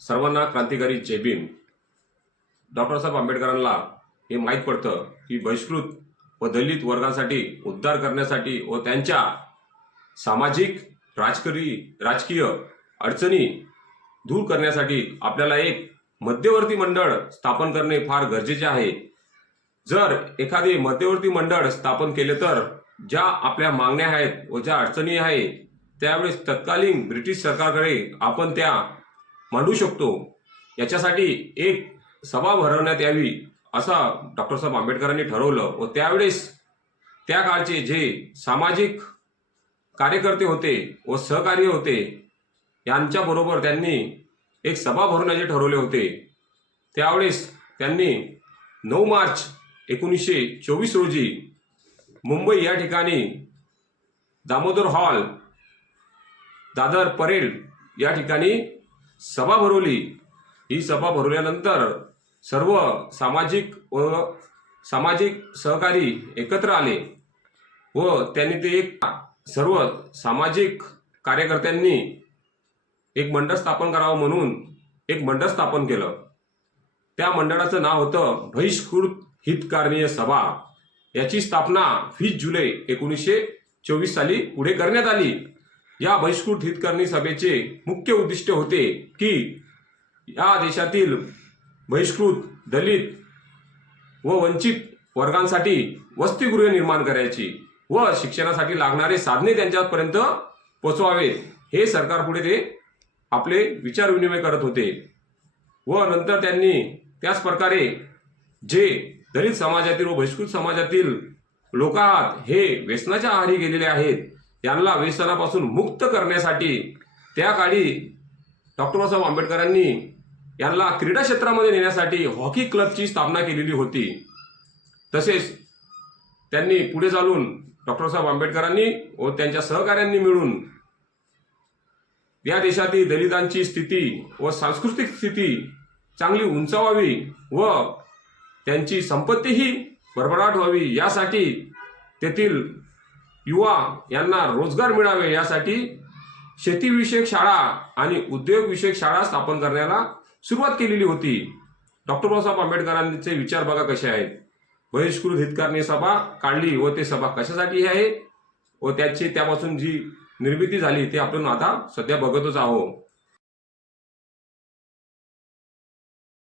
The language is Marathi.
सर्वांना क्रांतिकारी जय भीम। डॉक्टर साहेब आंबेडकरांना हे माहीत पडतं की बहिष्कृत व दलित वर्गासाठी उद्धार करण्यासाठी व त्यांच्या सामाजिक राजकीय अडचणी दूर करण्यासाठी आपल्याला एक मध्यवर्ती मंडळ स्थापन करणे फार गरजेचे आहे। जर एखादे मध्यवर्ती मंडळ स्थापन केले तर ज्या आपल्या मागण्या आहेत व ज्या अडचणी आहेत त्यावेळेस तत्कालीन ब्रिटिश सरकारकडे आपण त्या मांडू शकतो। याच्यासाठी एक सभा भरवण्यात यावी असं डॉक्टर साहेब आंबेडकरांनी ठरवलं व त्यावेळेस त्या काळचे जे सामाजिक कार्यकर्ते होते व सहकारी होते यांच्याबरोबर त्यांनी एक सभा भरवण्याचे ठरवले होते। त्यावेळेस त्यांनी 9 मार्च 1924 रोजी मुंबई या ठिकाणी दामोदर हॉल दादर परेड या ठिकाणी सभा भरवली। ही सभा भरवल्यानंतर सर्व सामाजिक सहकारी एकत्र आले व त्यांनी ते एक सर्व सामाजिक कार्यकर्त्यांनी एक मंडळ स्थापन करावं म्हणून एक मंडळ स्थापन केलं। त्या मंडळाचं नाव होतं बहिष्कृत हितकारणीय सभा। याची स्थापना 20 जुलै 1924 साली पुढे करण्यात आली। या बहिष्कृत हितकारणीय सभेचे मुख्य उद्दिष्ट होते की या देशातील बहिष्कृत दलित व वंचित वर्गांसाठी वसतिगृहे निर्माण करायची व शिक्षणासाठी लागणारे साधने त्यांच्यापर्यंत पोहोचवावेत हे सरकारपुढे ते आपले विचार विनिमय करत होते। व नंतर त्यांनी त्याच प्रकारे जे दलित समाजातील व बहिष्कृत समाजातील लोक आहेत हे व्यसनाच्या आहारी गेलेले आहेत यांना व्यसनापासून मुक्त करण्यासाठी त्या काळी डॉक्टर बाबासाहेब आंबेडकरांनी यांना क्रीडा क्षेत्रामध्ये नेण्यासाठी हॉकी क्लबची स्थापना केलेली होती। तसेच त्यांनी पुढे चालून डॉक्टर साहेब आंबेडकरांनी व त्यांच्या सहकाऱ्यांनी मिळून या देशातील दलितांची स्थिती व सांस्कृतिक स्थिती चांगली उंचावावी व त्यांची संपत्तीही भरभराट व्हावी यासाठी तेथील युवा यांना रोजगार मिळावे यासाठी शेतीविषयक शाळा आणि उद्योगविषयक शाळा स्थापन करण्याला सुरुवात केलेली होती। डॉक्टर बाबासाहेब आंबेडकरांचे विचार बघा कसे आहेत। बहिष्कृत हितकारणीय सभा काढली व ते सभा कशासाठी आहे व त्यापासून जी निर्मिती झाली ते आपण आता सध्या बघतच आहोत।